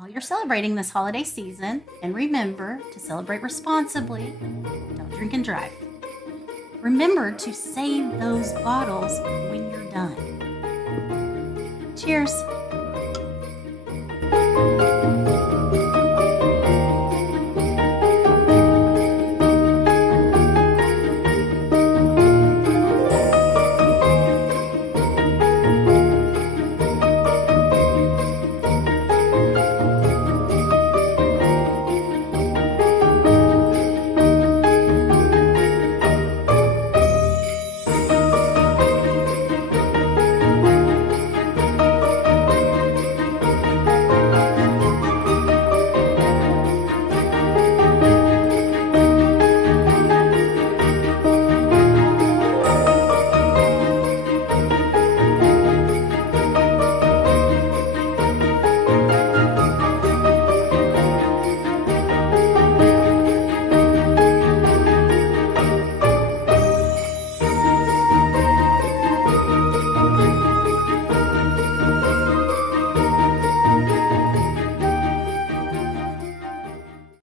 while you're celebrating this holiday season, and remember to celebrate responsibly, don't drink and drive. Remember to save those bottles when you're done. Cheers.